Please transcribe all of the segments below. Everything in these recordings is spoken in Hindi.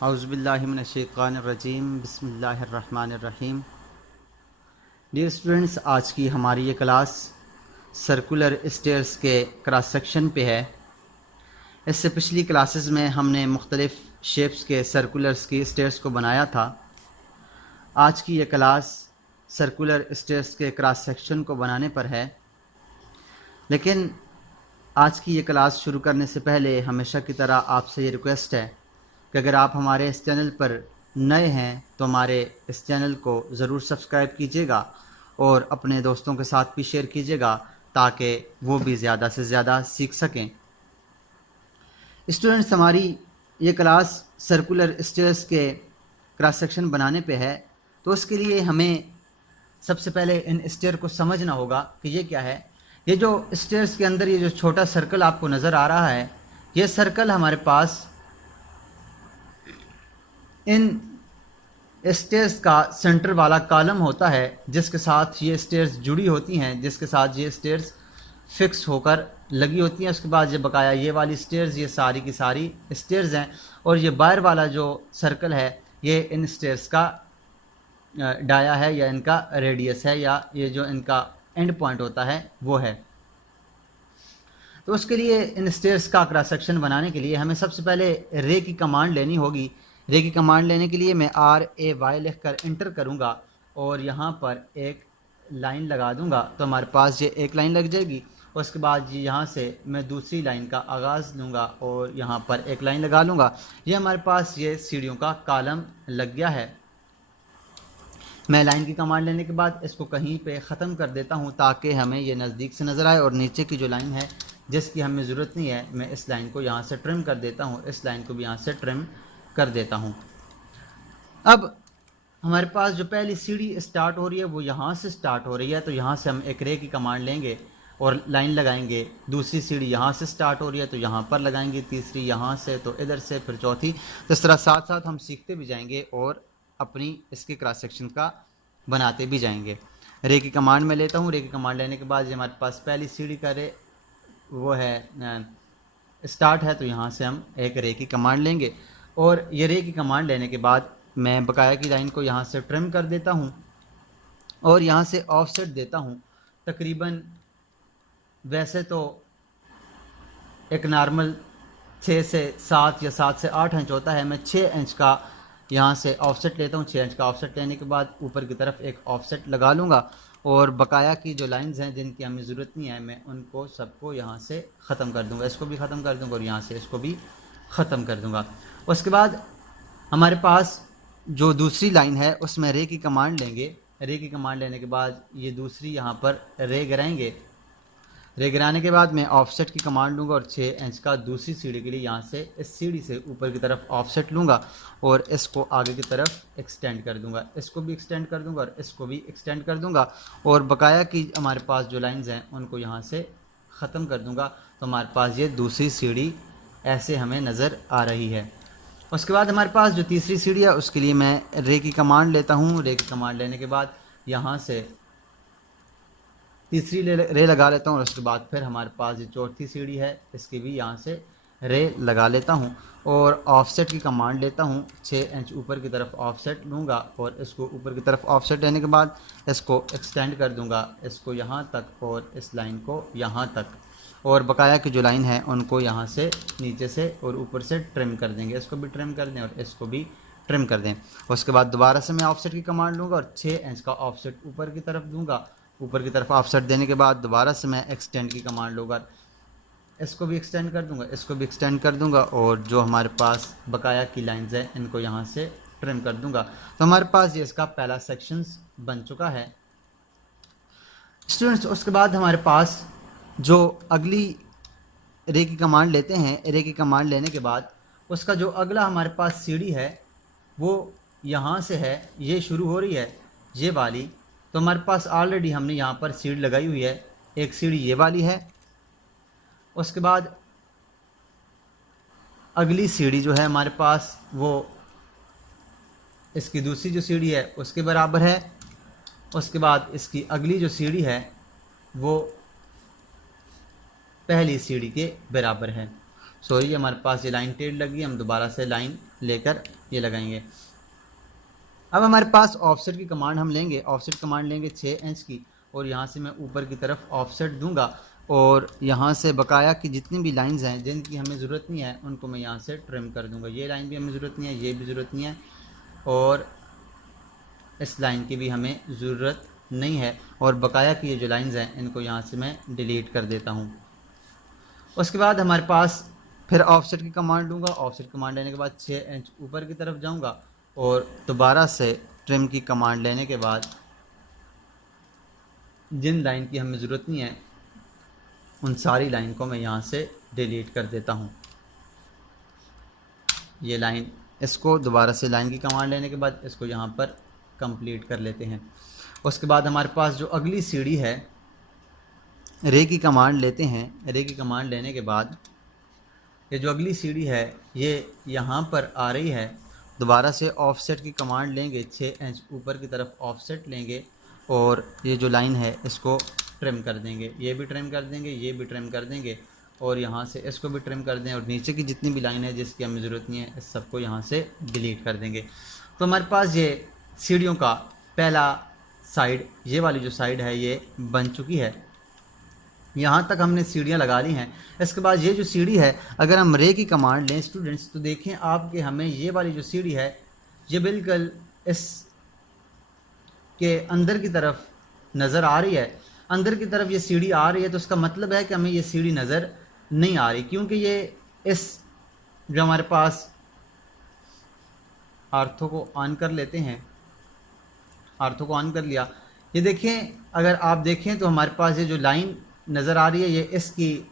औज़ुबिल्लाहि मिनश्शैतानिर्रजीम बिस्मिल्लाहिर्रहमानिर्रहीम। डियर स्टूडेंट्स, आज की हमारी ये क्लास सर्कुलर स्टेयर्स के क्रॉस सेक्शन पे है। इससे पिछली क्लासेस में हमने मुख्तलिफ़ शेप्स के सर्कुलर्स की स्टेयर्स को बनाया था। आज की ये क्लास सर्कुलर स्टेयर्स के क्रॉस सेक्शन को बनाने पर है। लेकिन आज की ये क्लास शुरू करने से पहले हमेशा की तरह आपसे ये रिक्वेस्ट है कि अगर आप हमारे इस चैनल पर नए हैं तो हमारे इस चैनल को ज़रूर सब्सक्राइब कीजिएगा और अपने दोस्तों के साथ भी शेयर कीजिएगा ताकि वो भी ज़्यादा से ज़्यादा सीख सकें। स्टूडेंट्स, हमारी ये क्लास सर्कुलर स्टेयर्स के क्रॉस सेक्शन बनाने पे है, तो उसके लिए हमें सबसे पहले इन स्टेयर को समझना होगा कि ये क्या है। ये जो स्टेयर्स के अंदर ये जो छोटा सर्कल आपको नज़र आ रहा है, ये सर्कल हमारे पास इन स्टेयर्स का सेंटर वाला कॉलम होता है जिसके साथ ये स्टेयर्स जुड़ी होती हैं, जिसके साथ ये स्टेयर्स फिक्स होकर लगी होती हैं। उसके बाद ये बकाया ये वाली स्टेयर्स, ये सारी की सारी स्टेयर्स हैं, और ये बाहर वाला जो सर्कल है ये इन स्टेयर्स का डाया है या इनका रेडियस है, या ये जो इनका एंड पॉइंट होता है वो है। तो उसके लिए इन स्टेयर्स का क्रॉस सेक्शन बनाने के लिए हमें सबसे पहले रे की कमांड लेनी होगी। रे की कमांड लेने के लिए मैं RAY लिखकर इंटर करूँगा और यहाँ पर एक लाइन लगा दूँगा, तो हमारे पास ये एक लाइन लग जाएगी। उसके बाद यहाँ से मैं दूसरी लाइन का आगाज़ लूँगा और यहाँ पर एक लाइन लगा लूँगा। ये हमारे पास ये सीढ़ियों का कॉलम लग गया है। मैं लाइन की कमांड लेने के बाद इसको कहीं पे ख़त्म कर देता हूँ ताकि हमें ये नज़दीक से नज़र आए, और नीचे की जो लाइन है जिसकी हमें ज़रूरत नहीं है, मैं इस लाइन को यहाँ से ट्रिम कर देता हूँ, इस लाइन को भी यहाँ से ट्रिम कर देता हूँ। अब हमारे पास जो पहली सीढ़ी स्टार्ट हो रही है वो यहाँ से स्टार्ट हो रही है, तो यहाँ से हम एक रे की कमांड लेंगे और लाइन लगाएंगे। दूसरी सीढ़ी यहाँ से स्टार्ट हो रही है तो यहाँ पर लगाएंगे, तीसरी यहाँ से, तो इधर से, फिर चौथी। तो इस तरह साथ साथ हम सीखते भी जाएंगे और अपनी इसके क्रॉस सेक्शन का बनाते भी जाएंगे। रे की कमांड में लेता हूँ। रे की कमांड लेने के बाद ये हमारे पास पहली सीढ़ी का रे वो है स्टार्ट है, तो यहाँ से हम एक रे की कमांड लेंगे, और ये रे की कमांड लेने के बाद मैं बकाया की लाइन को यहाँ से ट्रिम कर देता हूँ और यहाँ से ऑफसेट देता हूँ। तकरीबन वैसे तो एक नॉर्मल 6 से 7 या 7 से 8 इंच होता है, मैं 6 इंच का यहाँ से ऑफसेट लेता हूँ। 6 इंच का ऑफसेट लेने के बाद ऊपर की तरफ एक ऑफसेट लगा लूँगा, और बकाया की जो लाइंस हैं जिनकी हमें ज़रूरत नहीं है मैं उनको सबको यहाँ से ख़त्म कर दूँगा। इसको भी ख़त्म कर दूँगा और यहाँ से इसको भी ख़त्म कर दूँगा। उसके बाद हमारे पास जो दूसरी लाइन है उसमें रे की कमांड लेंगे। रे की कमांड लेने के बाद ये दूसरी यहाँ पर रे गिराएंगे। रे गिराने के बाद मैं ऑफसेट की कमांड लूँगा और 6 इंच का दूसरी सीढ़ी के लिए यहाँ से इस सीढ़ी से ऊपर की तरफ ऑफसेट लूँगा और इसको आगे की तरफ एक्सटेंड कर दूँगा। इसको भी एक्सटेंड कर दूँगा और इसको भी एक्सटेंड कर दूँगा, और बकाया की हमारे पास जो लाइंस हैं उनको यहाँ से ख़त्म कर दूँगा। तो हमारे पास ये दूसरी सीढ़ी ऐसे हमें नज़र आ रही है। उसके बाद हमारे पास जो तीसरी सीढ़ी है उसके लिए मैं रे की कमांड लेता हूँ। रे की कमांड लेने के बाद यहाँ से तीसरी रे लगा लेता हूँ, और उसके बाद फिर हमारे पास जो चौथी सीढ़ी है इसकी भी यहाँ से रे लगा लेता हूँ, और ऑफसेट की कमांड लेता हूँ। 6 इंच ऊपर की तरफ ऑफसेट लूँगा और इसको ऊपर की तरफ ऑफसेट लेने के बाद इसको एक्सटेंड कर दूँगा, इसको यहाँ तक और इस लाइन को यहाँ तक, और बकाया की जो लाइन है उनको यहाँ से नीचे से और ऊपर से ट्रिम कर देंगे। इसको भी ट्रिम कर दें और इसको भी ट्रिम कर दें। उसके बाद दोबारा से मैं ऑफसेट की कमांड लूँगा और 6 इंच का ऑफसेट ऊपर की तरफ दूँगा। ऊपर की तरफ ऑफसेट देने के बाद दोबारा से मैं एक्सटेंड की कमांड लूँगा, इसको भी एक्सटेंड कर दूँगा, इसको भी एक्सटेंड कर दूँगा, और जो हमारे पास बकाया की लाइंस हैं इनको यहाँ से ट्रिम कर दूँगा। तो हमारे पास ये इसका पहला सेक्शंस बन चुका है स्टूडेंट्स। उसके बाद हमारे पास जो अगली रे की कमांड लेते हैं, रे की कमांड लेने के बाद उसका जो अगला हमारे पास सीढ़ी है वो यहाँ से है, ये शुरू हो रही है ये वाली। तो हमारे पास ऑलरेडी हमने यहाँ पर सीढ़ी लगाई हुई है, एक सीढ़ी ये वाली है। उसके बाद अगली सीढ़ी जो है हमारे पास वो इसकी दूसरी जो सीढ़ी है उसके बराबर है। उसके बाद इसकी अगली जो सीढ़ी है वो पहली सीढ़ी के बराबर है। सॉरी, ये हमारे पास ये लाइन टेढ़ लगी, हम दोबारा से लाइन लेकर ये लगाएंगे। अब हमारे पास ऑफसेट की कमांड हम लेंगे, ऑफसेट कमांड लेंगे 6 इंच की, और यहाँ से मैं ऊपर की तरफ ऑफसेट दूंगा, और यहाँ से बकाया की जितनी भी लाइंस हैं जिनकी हमें ज़रूरत नहीं है उनको मैं यहाँ से ट्रिम कर दूंगा। ये लाइन भी हमें ज़रूरत नहीं है, ये भी ज़रूरत नहीं है, और इस लाइन की भी हमें ज़रूरत नहीं है, और बकाया की ये जो लाइंस हैं इनको यहाँ से मैं डिलीट कर देता हूँ। उसके बाद हमारे पास फिर ऑफसेट की कमांड लूँगा, ऑफसेट कमांड लेने के बाद 6 इंच ऊपर की तरफ जाऊँगा, और दोबारा से ट्रिम की कमांड लेने के बाद जिन लाइन की हमें ज़रूरत नहीं है उन सारी लाइन को मैं यहाँ से डिलीट कर देता हूँ। ये लाइन, इसको दोबारा से लाइन की कमांड लेने के बाद इसको यहाँ पर कंप्लीट कर लेते हैं। उसके बाद हमारे पास जो अगली सीढ़ी है, रे की कमांड लेते हैं। रे की कमांड लेने के बाद ये जो अगली सीढ़ी है ये यहाँ पर आ रही है, दोबारा से ऑफसेट की कमांड लेंगे, 6 इंच ऊपर की तरफ ऑफसेट लेंगे, और ये जो लाइन है इसको ट्रिम कर देंगे, ये भी ट्रिम कर देंगे, ये भी ट्रिम कर देंगे, और यहाँ से इसको भी ट्रिम कर दें, और नीचे की जितनी भी लाइन है जिसकी हमें ज़रूरत नहीं है इस सबको यहाँ से डिलीट कर देंगे। तो हमारे पास ये सीढ़ियों का पहला साइड, ये वाली जो साइड है ये बन चुकी है। यहाँ तक हमने सीढ़ियाँ लगा ली हैं। इसके बाद ये जो सीढ़ी है, अगर हम रे की कमांड लें स्टूडेंट्स, तो देखें आपके हमें ये वाली जो सीढ़ी है ये बिल्कुल इस के अंदर की तरफ नज़र आ रही है। अंदर की तरफ ये सीढ़ी आ रही है, तो उसका मतलब है कि हमें ये सीढ़ी नज़र नहीं आ रही, क्योंकि ये इस जो हमारे पास आर्थो को ऑन कर लेते हैं, आर्थो को ऑन कर लिया, ये देखें, अगर आप देखें तो हमारे पास ये जो लाइन नज़र आ रही है ये इसकी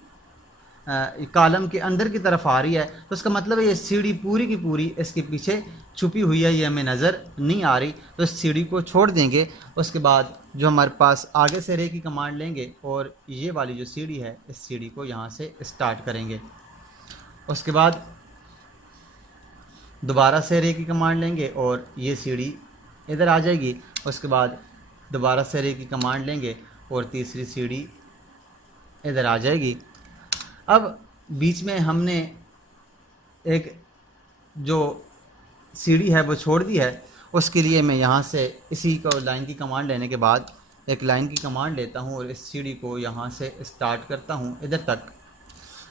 कॉलम के अंदर की तरफ आ रही है, तो उसका मतलब है ये सीढ़ी पूरी की पूरी इसके पीछे छुपी हुई है, ये हमें नज़र नहीं आ रही। तो इस सीढ़ी को छोड़ देंगे। उसके बाद जो हमारे पास आगे से रे की कमांड लेंगे, और ये वाली जो सीढ़ी है इस सीढ़ी को यहाँ से स्टार्ट करेंगे। उसके बाद दोबारा से रे की कमांड लेंगे और ये सीढ़ी इधर आ जाएगी। उसके बाद दोबारा से रे की कमांड लेंगे और तीसरी सीढ़ी इधर आ जाएगी। अब बीच में हमने एक जो सीढ़ी है वो छोड़ दी है, उसके लिए मैं यहाँ से इसी को लाइन की कमांड लेने के बाद एक लाइन की कमांड लेता हूँ और इस सीढ़ी को यहाँ से स्टार्ट करता हूँ इधर तक।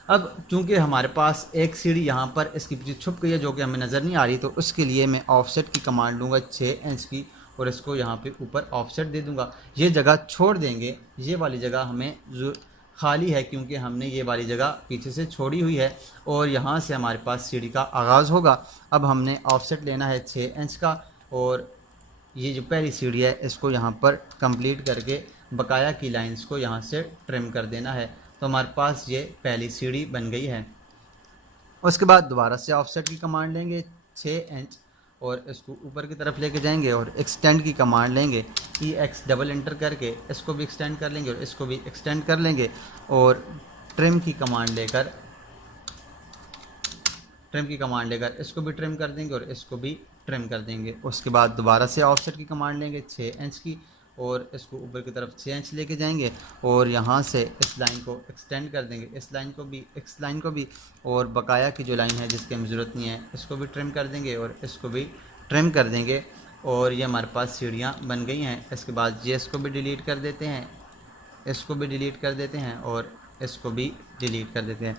अब चूंकि हमारे पास एक सीढ़ी यहाँ पर इसके पीछे छुप गई है जो कि हमें नज़र नहीं आ रही, तो उसके लिए मैं ऑफसेट की कमांड लूँगा 6 इंच की, और इसको यहाँ पे ऊपर ऑफसेट दे दूँगा। ये जगह छोड़ देंगे, ये वाली जगह हमें खाली है क्योंकि हमने ये वाली जगह पीछे से छोड़ी हुई है, और यहाँ से हमारे पास सीढ़ी का आगाज़ होगा। अब हमने ऑफसेट लेना है 6 इंच का, और ये जो पहली सीढ़ी है इसको यहाँ पर कंप्लीट करके बकाया की लाइंस को यहाँ से ट्रिम कर देना है। तो हमारे पास ये पहली सीढ़ी बन गई है। उसके बाद दोबारा से ऑफसेट की कमांड लेंगे 6 इंच और इसको ऊपर की तरफ लेके जाएंगे, और एक्सटेंड की कमांड लेंगे, EX डबल एंटर करके इसको भी एक्सटेंड कर लेंगे और इसको भी एक्सटेंड कर लेंगे, और ट्रिम की कमांड लेकर इसको भी ट्रिम कर देंगे और इसको भी ट्रिम कर देंगे। उसके बाद दोबारा से ऑफसेट की कमांड लेंगे 6 इंच की, और इसको ऊपर की तरफ 6 इंच लेके जाएंगे, और यहाँ से इस लाइन को एक्सटेंड कर देंगे, इस लाइन को भी, और बकाया की जो लाइन है जिसकी हमें ज़रूरत नहीं है इसको भी ट्रिम कर देंगे और इसको भी ट्रिम कर देंगे, और ये हमारे पास सीढ़ियाँ बन गई हैं। इसके बाद ये इसको भी डिलीट कर देते हैं, इसको भी डिलीट कर देते हैं, और इसको भी डिलीट कर देते हैं।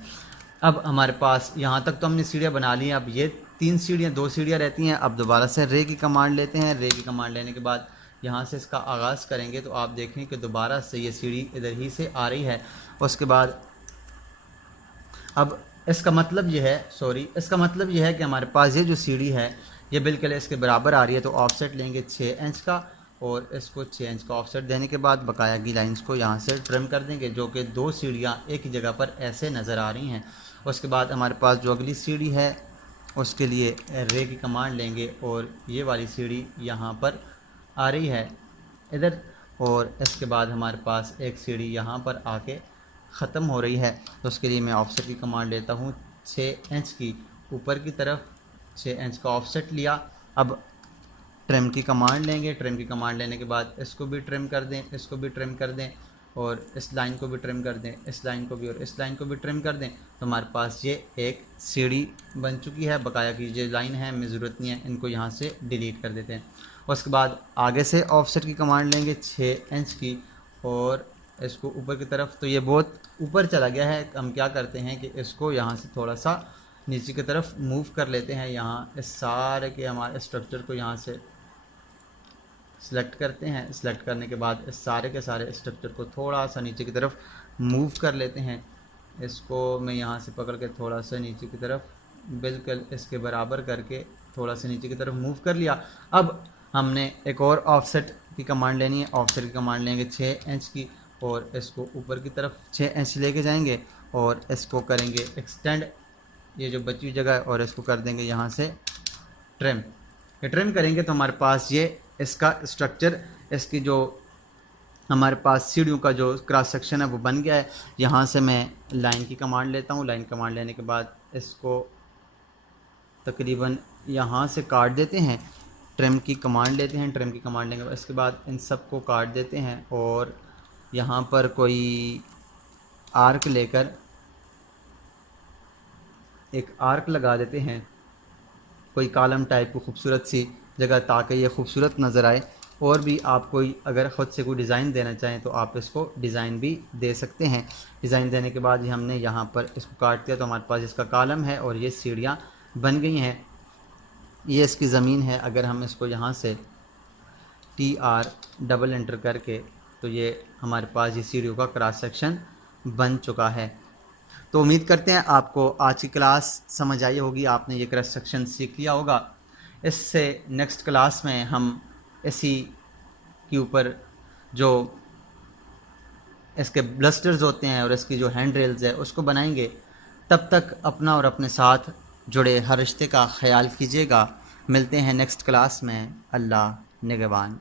अब हमारे पास यहाँ तक तो हमने सीढ़ियाँ बना ली हैं। अब ये 3 सीढ़ियाँ, 2 सीढ़ियाँ रहती हैं। अब दोबारा से रे की कमांड लेते हैं। रे की कमांड लेने के बाद यहाँ से इसका आगाज़ करेंगे तो आप देखें कि दोबारा से ये सीढ़ी इधर ही से आ रही है। उसके बाद अब इसका मतलब ये है कि हमारे पास ये जो सीढ़ी है ये बिल्कुल इसके बराबर आ रही है। तो ऑफसेट लेंगे 6 इंच का, और इसको 6 इंच का ऑफसेट देने के बाद बकाया की लाइंस को यहाँ से ट्रिम कर देंगे, जो कि 2 सीढ़ियाँ एक ही जगह पर ऐसे नज़र आ रही हैं। उसके बाद हमारे पास जो अगली सीढ़ी है उसके लिए रे की कमांड लेंगे, और ये वाली सीढ़ी यहाँ पर आ रही है इधर, और इसके बाद हमारे पास एक सीढ़ी यहाँ पर आके ख़त्म हो रही है। तो उसके लिए मैं ऑफसेट की कमांड लेता हूँ 6 इंच की, ऊपर की तरफ 6 इंच का ऑफसेट लिया। अब ट्रिम की कमांड लेंगे, ट्रिम की कमांड लेने के बाद इसको भी ट्रिम कर दें, इसको भी ट्रिम कर दें, और इस लाइन को भी ट्रिम कर दें, इस लाइन को भी और इस लाइन को भी ट्रिम कर दें, तो हमारे पास ये एक सीढ़ी बन चुकी है। बकाया की जो लाइन है हमें ज़रूरत नहीं है, इनको यहाँ से डिलीट कर देते हैं। उसके बाद आगे से ऑफसेट की कमांड लेंगे 6 इंच की और इसको ऊपर की तरफ, तो ये बहुत ऊपर चला गया है। हम क्या करते हैं कि इसको यहाँ से थोड़ा सा नीचे की तरफ मूव कर लेते हैं। यहाँ इस सारे के हमारे स्ट्रक्चर को यहाँ से सिलेक्ट करते हैं। सिलेक्ट करने के बाद इस सारे के सारे स्ट्रक्चर को थोड़ा सा नीचे की तरफ मूव कर लेते हैं। इसको मैं यहाँ से पकड़ के थोड़ा सा नीचे की तरफ बिल्कुल इसके बराबर करके थोड़ा सा नीचे की तरफ मूव कर लिया। अब हमने एक और ऑफसेट की कमांड लेनी है। ऑफसेट की कमांड लेंगे 6 इंच की और इसको ऊपर की तरफ 6 इंच लेके जाएंगे और इसको करेंगे एक्सटेंड, ये जो बची हुई जगह है, और इसको कर देंगे यहाँ से ट्रिम। ये ट्रिम करेंगे तो हमारे पास ये इसका स्ट्रक्चर, इसकी जो हमारे पास सीढ़ियों का जो क्रॉस सेक्शन है वो बन गया है। यहाँ से मैं लाइन की कमांड लेता हूँ। लाइन कमांड लेने के बाद इसको तकरीबन यहाँ से काट देते हैं। ट्रिम की कमांड लेते हैं। ट्रिम की कमांड लेंगे इसके बाद इन सब को काट देते हैं और यहाँ पर कोई आर्क लेकर एक आर्क लगा देते हैं, कोई कॉलम टाइप की खूबसूरत सी जगह, ताकि ये खूबसूरत नज़र आए। और भी आप कोई अगर ख़ुद से कोई डिज़ाइन देना चाहें तो आप इसको डिज़ाइन भी दे सकते हैं। डिज़ाइन देने के बाद हमने यहाँ पर इसको काट दिया तो हमारे पास इसका कॉलम है और ये सीढ़ियाँ बन गई हैं। ये इसकी ज़मीन है। अगर हम इसको यहाँ से TR डबल एंटर करके, तो ये हमारे पास ये सीढ़ियों का क्रॉस सेक्शन बन चुका है। तो उम्मीद करते हैं आपको आज की क्लास समझ आई होगी, आपने ये क्रॉस सेक्शन सीख लिया होगा। इससे नेक्स्ट क्लास में हम इसी के ऊपर जो इसके ब्लस्टर्स होते हैं और इसकी जो हैंड रेल्स है उसको बनाएंगे। तब तक अपना और अपने साथ जुड़े हर रिश्ते का ख्याल कीजिएगा। मिलते हैं नेक्स्ट क्लास में। अल्लाह निगहबान।